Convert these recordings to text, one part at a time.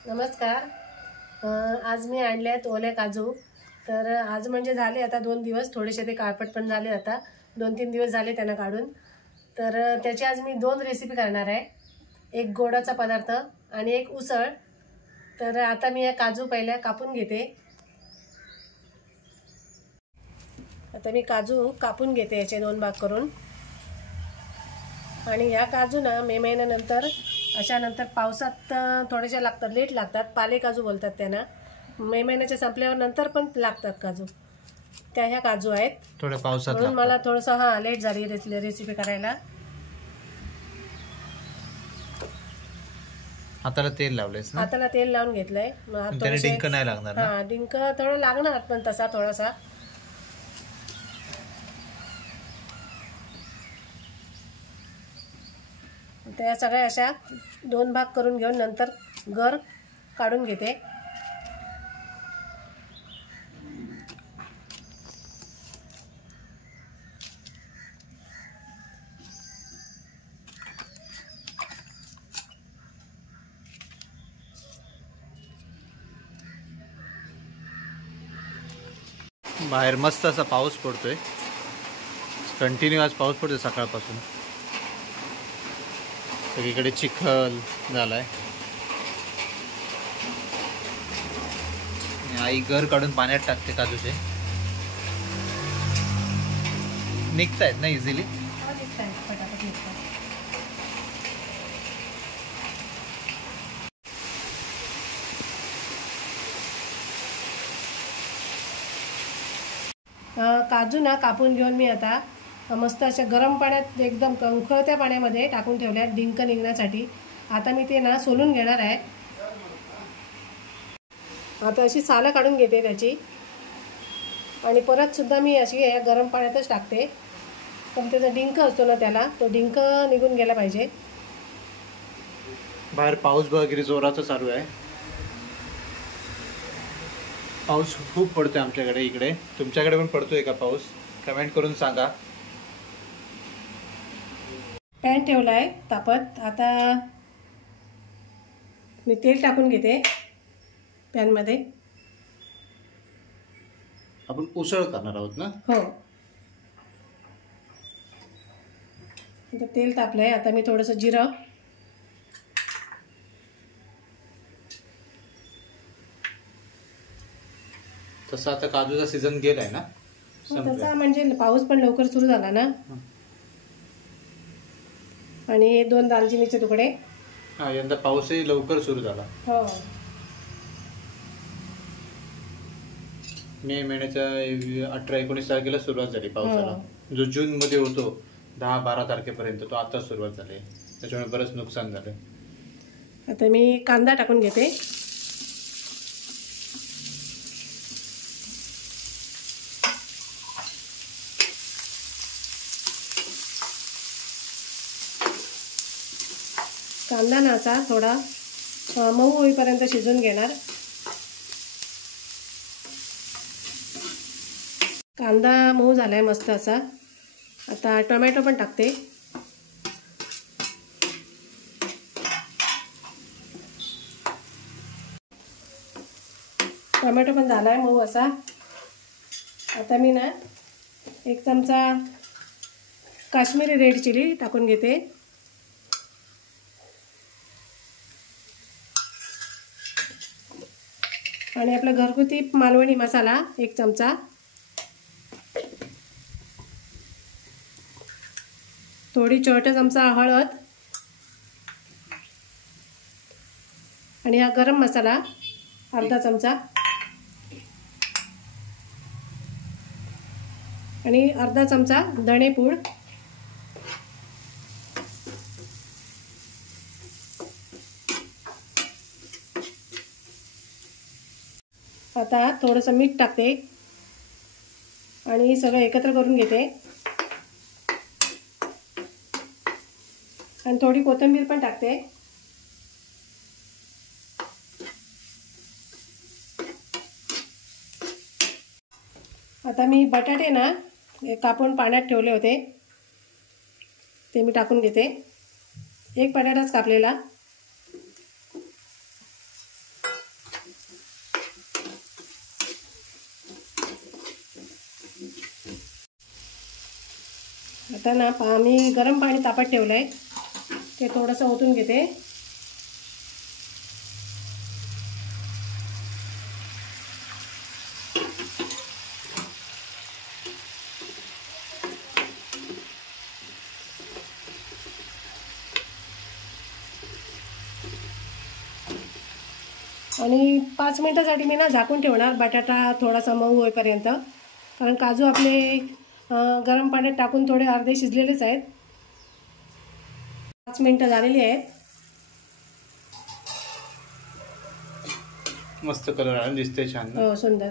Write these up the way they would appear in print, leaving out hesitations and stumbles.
नमस्कार. आज मी आणले आहेत ओले काजू. तर आज म्हणजे झाले आता 2 दिवस, थोडेसे ते काळपट पण झाले. आता 2-3 दिवस झाले त्यांना काढून. तर त्याची आज मी 2 रेसिपी करणार आहे. एक गोडाचा पदार्थ आणि एक उसळ. तर आता मी हे काजू पहिल्या कापून घेते. आता मी काजू कापून घेते याचे 2 भाग करून. आणि या काजू ना मे महिन्यानंतर अशा नंतर पावसात थोडेसे लागतात, लेट लागतात. पाले काजू बोलतात त्यांना. मे महिन्याच्या संपल्यावर नंतर पण लागतात काजू. त्या ह्या काजू आहेत, थोडे पावसात म्हणून मला थोडंसं लेट झाली रेसिपी करायला. हाताला तेल लावलेस ना? हाताला तेल लावून घेतलंय. डिंक नाही लागणार ना? हां, डिंक थोडं लागणार पण तसा थोडासा. त्या सगळ्या अशा 2 भाग करून घेऊन नंतर गर काढून घेते. बाहेर मस्त असा पाऊस पडतोय. कंटिन्यू आज पाऊस पडतोय सकाळपासून. सगळीकडे चिखल झालाय. आई घर काढून पाण्यात टाकते काजूचे. निघतायत ना इझिली? काजू ना कापून घेऊन मी आता मस्त अशा गरम पाण्यात, एकदम उकळत्या पाण्यामध्ये टाकून ठेवल्या डिंक निघण्यासाठी. आता मी ते ना सोलून घेणार आहे. आता अशी सालं काढून घेते त्याची. आणि परत सुद्धा मी अशी या गरम पाण्यातच टाकते. पण त्याचा डिंक असतो ना, त्याला तो डिंक निघून गेला पाहिजे. बाहेर पाऊस वगैरे जोराचा चालू आहे. पाऊस खूप पडतोय आमच्याकडे इकडे. तुमच्याकडे पण पडतोय का पाऊस? कमेंट करून सांगा. पॅन ठेवला आहे तापत. आता मी तेल टाकून घेते पॅनमध्ये. आपण उसळ करणार आहोत ना? हो. तेल तापलंय. आता मी थोडंसं जिरं, तसं आता काजूचा सीझन गेलाय ना? तसा म्हणजे पाऊस पण लवकर सुरू झाला ना. आणि 2 दालचिनीचे तुकडे. हा, यंदा पाऊसही लवकर सुरू झाला. हो. मे महिन्याच्या 18-19 तारखेला सुरुवात झाली पावसाला. जो जून मध्ये होतो 10-12 तारखेपर्यंत, तो आता सुरुवात झाली. त्याच्यामुळे बरंच नुकसान झालं. आता मी कांदा टाकून घेते. कांदा ना असा थोडा मऊ होईपर्यंत शिजून घेणार. कांदा मऊ झालाय मस्त असा. आता टोमॅटो पण टाकते. टोमॅटो पण झालाय मऊ असा. आता मी ना 1 चमचा काश्मीरी रेड चिली टाकून घेते. आणि आपला घरगुती मालवणी मसाला 1 चमचा. थोडी छोटा चमचा हळद. आणि हा गरम मसाला अर्धा चमचा. आणि अर्धा चमचा धणेपूड. आता थोडंसं मीठ टाकते आणि सगळं एकत्र करून घेते. आणि थोडी कोथिंबीर पण टाकते. आता मी बटाटे ना कापून पाण्यात ठेवले होते, ते मी टाकून घेते. 1 बटाटाच कापलेला. आता ना मी गरम पाणी तापत ठेवलं आहे, ते थोडंसं ओतून घेते. आणि 5 मिनिटासाठी मी ना झाकून ठेवणार बटाटा थोडासा मऊ होईपर्यंत, कारण काजू आपले गरम पाण्यात टाकून थोडे अर्धे शिजलेलेच आहेत. 5 मिनिटं झालेली आहेत. मस्त कलर आला, दिसते छान. हो सुंदर.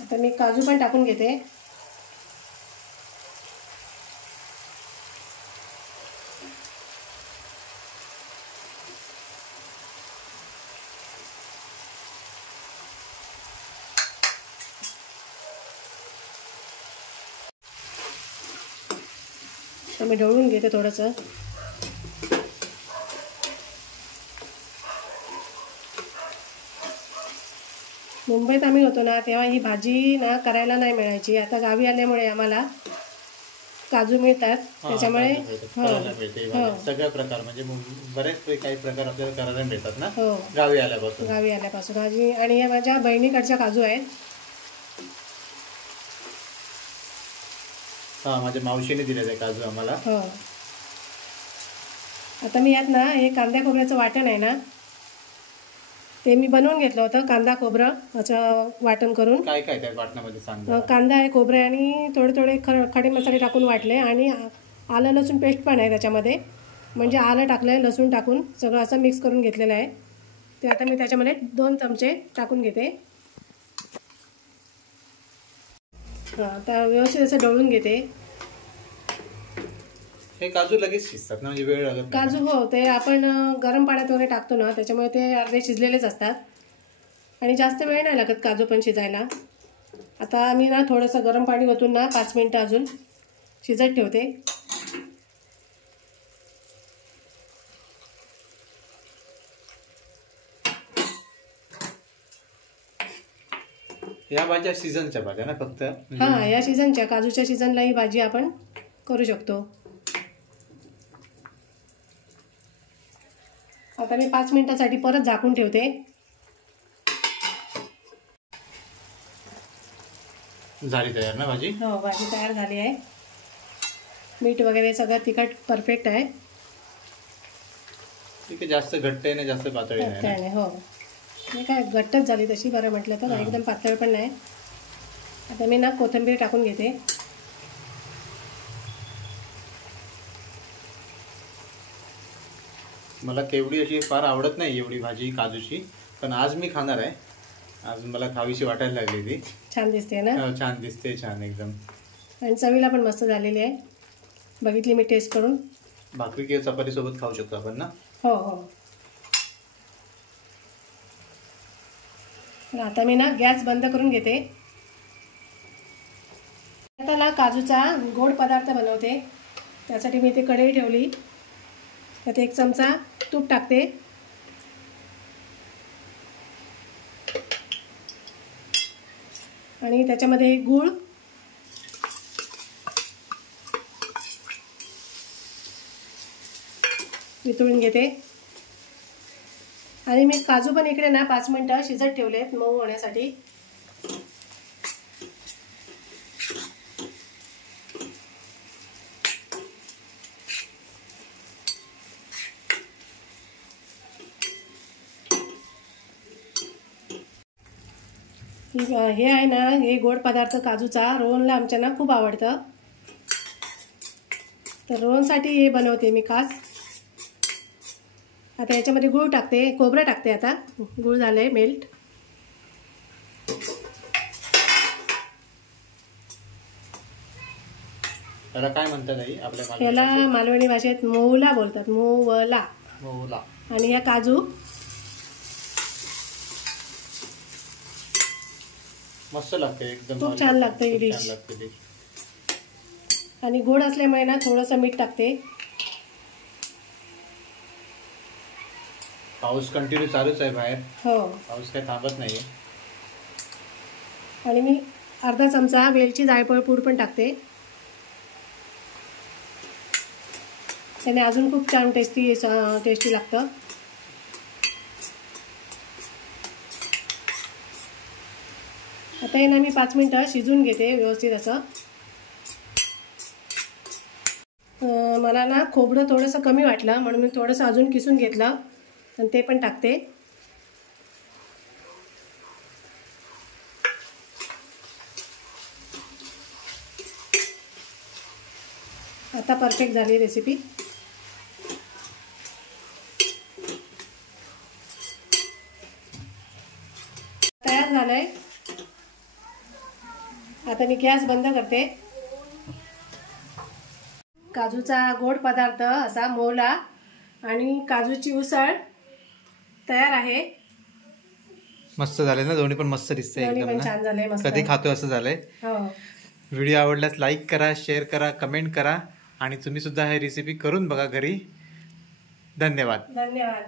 आता मी काजू पण टाकून घेते. तर मी ढवळून घेते थोडंसं. मुंबईत आम्ही होतो ना तेव्हा ही भाजी ना करायला नाही मिळायची. आता गावी आल्यामुळे आम्हाला काजू मिळतात, त्याच्यामुळे सगळ्या प्रकार म्हणजे बरेच काही प्रकार आपल्याला करायला मिळतात ना. हो गावी आल्यापासून भाजी. आणि या माझ्या बहिणीकडच्या काजू आहेत. हा, माझ्या मावशीने दिले ते काजू आम्हाला. हो. आता मी यात ना हे कांदा खोबऱ्याचं वाटण आहे ना, ते मी बनवून घेतलं होतं. कांदा खोबरं असं वाटण करून. काय काय त्या वाटणामध्ये सांग. कांदा आहे, खोबरे आणि थोडे खडे मसाले टाकून वाटले, आणि आलं लसूण पेस्ट पण आहे त्याच्यामध्ये. म्हणजे आलं टाकलं आहे, लसूण टाकून सगळं असं मिक्स करून घेतलेलं आहे. ते आता मी त्याच्यामध्ये 2 चमचे टाकून घेते. हां, आता व्यवस्थित असं ढवळून घेते. हे काजू लगेच शिजतात ना, म्हणजे वेळ लागत काजू? हो, ते आपण गरम पाण्यात वगैरे टाकतो ना, त्याच्यामुळे ते अर्धे शिजलेलेच असतात आणि जास्त वेळ नाही लागत काजू पण शिजायला. आता मी ना थोडंसं गरम पाणी ओतून ना 5 मिनिटं अजून शिजत ठेवते. या भाज्या सीझनच्या भाज्या ना फक्त? हां, या सीझनच्या, काजूच्या सीझनला ही भाजी आपण करू शकतो. आता मी 5 मिनिटासाठी परत झाकून ठेवते. झाली तयार ना भाजी? हो, भाजी तयार झाली आहे. मीठ वगैरे सगळं तिखट परफेक्ट आहे. ठीक आहे, जास्त घट्ट आहे ना जास्त पातळ नाही. हो, हे काय घट्टच झाली तशी, बरं म्हटलं तर. एकदम पातळ पण नाही. आता मी ना कोथिंबीर टाकून घेते. मला केवढी अशी फार आवडत नाही एवढी भाजी काजूची, पण आज मी खाणार आहे. आज मला खावीशी वाटायला लागली ती. छान दिसते ना? छान दिसते, छान एकदम. आणि चवीला पण मस्त झालेली आहे. बघितली मी टेस्ट करून. भाकरी किंवा चपाती सोबत खाऊ शकतो आपण ना? हो हो. आता मी ना गॅस बंद करून घेते. आता ना काजूचा गोड पदार्थ बनवते. त्यासाठी मी इथे कढई ठेवली. त्यात 1 चमचा तूप टाकते. आणि त्याच्यामध्ये गूळ, वितळून घेते. आणि मी काजू पण इकडे ना 5 मिनिटं शिजत ठेवलेत मऊ होण्यासाठी. हे आहे ना, हे गोड पदार्थ काजूचा रोहनला आमच्या ना खूप आवडतं. तर रोहनसाठी हे बनवते मी खास. आता याच्यामध्ये गूळ टाकते, खोबरं टाकते. आता गूळ झालंय मेल्ट. त्याला काय म्हणतात आई आपल्या? याला मालवणी भाषेत मोहला बोलतात. मोहला. आणि या काजू मस्त लागते एकदम, खूप छान लागते ही डिश. आणि गोड असल्यामुळे ना थोडंसं मीठ टाकते. पाऊस कंटिन्यू चालूच आहे बाहेर. हो, पाऊस काही थांबत नाही. आणि मी अर्धा चमचा वेलची जायफळ पूड पण टाकते. त्याने अजून खूप छान टेस्टी लागतं. आता हे ना मी 5 मिनटं शिजवून घेते व्यवस्थित असं. मला ना खोबरं थोडंसं कमी वाटलं म्हणून मी थोडंसं अजून किसून घेतलं आणि ते पण टाकते. आता परफेक्ट झाली रेसिपी. तयार झालंय. आता मी गॅस बंद करते. काजूचा गोड पदार्थ असा मोला आणि काजूची उसळ तयार आहे. मस्त झाले ना, दोन्ही पण मस्त दिसते एकदम. छान झाले, मस्त. कधी खातो असं झालंय. हो. व्हिडिओ आवडल्यास लाईक करा, शेअर करा, कमेंट करा आणि तुम्ही सुद्धा ही रेसिपी करून बघा घरी. धन्यवाद. धन्यवाद.